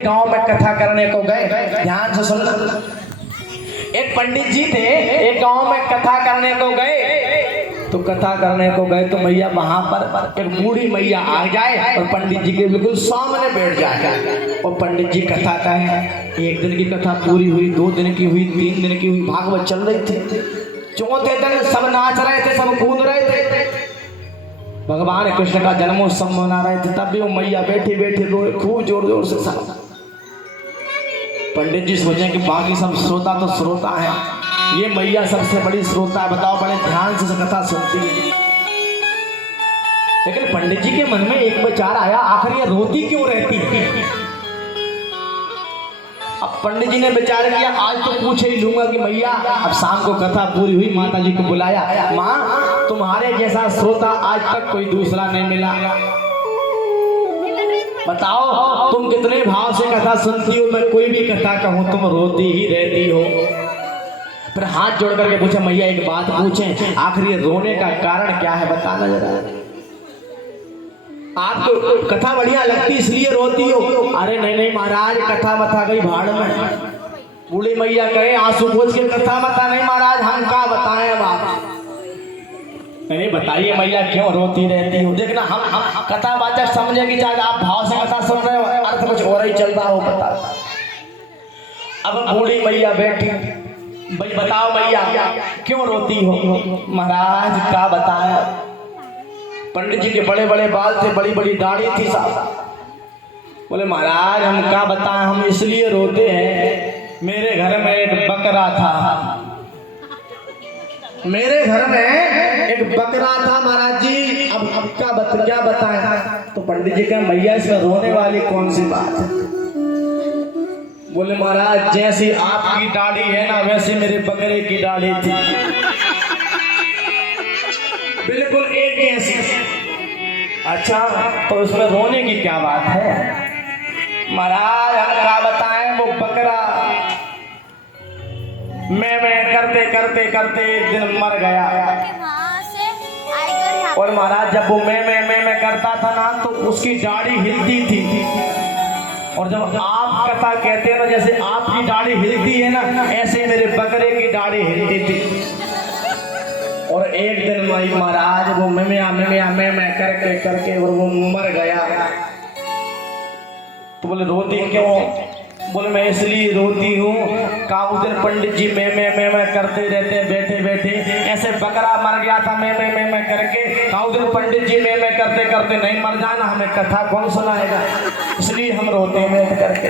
गांव में कथा करने को गए। ध्यान से सुन। एक पंडित जी थे, एक गांव में कथा करने को गए। तो कथा करने को गए तो मैया वहां पर एक बूढ़ी मैया आ जाए और पंडित जी के बिल्कुल सामने बैठ जाए। और पंडित जी कथा कहें। एक दिन की कथा पूरी हुई, 2 दिन की हुई, 3 दिन की हुई, भागवत चल रही थी। चौथे दिन सब नाच रहे थे, सब कूद रहे थे, भगवान कृष्ण का जन्मोत्सव मना रहे थे। तब भी वो मैया बैठी बैठी रोए खूब जोर जोर से सब। पंडित जी सोचे कि बाकी सब श्रोता तो श्रोता है, ये मैया सबसे बड़ी श्रोता है, बताओ बड़े ध्यान से कथा सुनती है। लेकिन पंडित जी के मन में एक विचार आया, आखिर ये रोती क्यों रहती है। अब पंडित जी ने विचार किया, आज तो पूछ ही लूंगा कि मैया, अब शाम को कथा पूरी हुई, माता जी को बुलाया, माँ तुम्हारे जैसा श्रोता आज तक कोई दूसरा नहीं मिला, बताओ तुम कितने भाव से कथा सुनती हो, मैं कोई भी कथा कहूं तुम रोती ही रहती हो। फिर हाथ जोड़ करके पूछा, मैया एक बात पूछें, आखिर ये रोने का कारण क्या है, बताना जरा। आपको कथा बढ़िया लगती इसलिए रोती हो? अरे नहीं नहीं महाराज, कथा मथा गई भाड़ में। बूढ़ी मैया कहे, आंसू पोंछ के कथा मथा नहीं महाराज, हम क्या बताएं अब आप। नहीं बताइए मैया क्यों रोती रहती हो। देखना हम कथावाचक समझेगी, चाहे आप भाव से कथा सुन रहे हो, अर्थ कुछ और ही चल रहा हो, पता। अब बूढ़ी मैया बैठी, भाई बताओ मैया क्यों रोती हो। महाराज क्या बताया। पंडित जी के बड़े बड़े बाल थे, बड़ी बड़ी दाढ़ी थी साहब। बोले महाराज हम क्या बताएं, हम इसलिए रोते हैं, मेरे घर में एक बकरा था, मेरे घर में एक बकरा था महाराज जी। अब क्या बताएं। तो पंडित जी कहा, मैया इसमें रोने वाली कौन सी बात है। बोले महाराज जैसी आपकी दाढ़ी है ना, वैसे मेरे बकरे की दाढ़ी थी, बिल्कुल एक जैसी। अच्छा तो उसमें रोने की क्या बात है। महाराज हम क्या बताएं, वो बकरा मैं करते करते करते एक दिन मर गया। और महाराज जब वो मैं करता था ना, तो उसकी दाढ़ी हिलती थी। और जब आप कथा कहते हैं ना, जैसे आपकी दाढ़ी हिलती है ना, ऐसे मेरे बकरे की दाढ़ी हिलती थी। और एक दिन वही महाराज वो मैं करके करके और वो मर गया। तो बोले रोती क्यों। बोले मैं इसलिए रोती हूँ, उस दिन पंडित जी मैं करते रहते बैठे बैठे, ऐसे बकरा मर गया था मैं करके। उस दिन पंडित जी मैं करते करते नहीं मर जाना, हमें कथा कौन सुनाएगा, इसलिए हम रोते हैं करके।